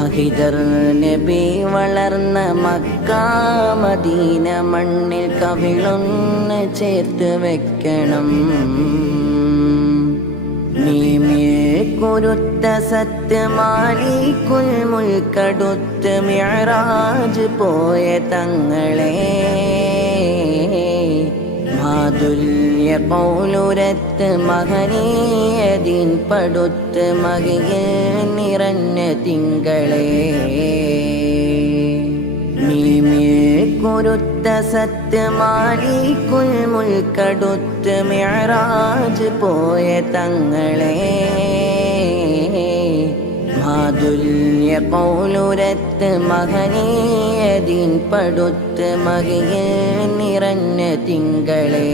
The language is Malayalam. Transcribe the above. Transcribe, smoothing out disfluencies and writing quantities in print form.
മഹിദർ നബി വളർന്ന മക്ക മദീന മണ്ണിൽ കവിളൊന്ന് ചേർത്ത് വെക്കണം. കുരുത്ത സത്യമാലിക്കുൽ മുൽക്കടുത്ത് മിഅ്റാജ് പോയ തങ്ങളെ മാതുല്യ കൗലുരത്ത് മഹനീയദീൻ പടുത്ത് മകയിൽ നിറഞ്ഞ തിങ്കളെ കുരുത്ത സത്യമാലിക്കുൽ മുൽക്കടുത്ത് മിഅ്റാജ് പോയ തങ്ങളെ മാതുല്യ കൗലുരത്ത് മഹനീയദീൻ പടുത്ത് മകയിൽ നിറഞ്ഞ തിങ്കളെ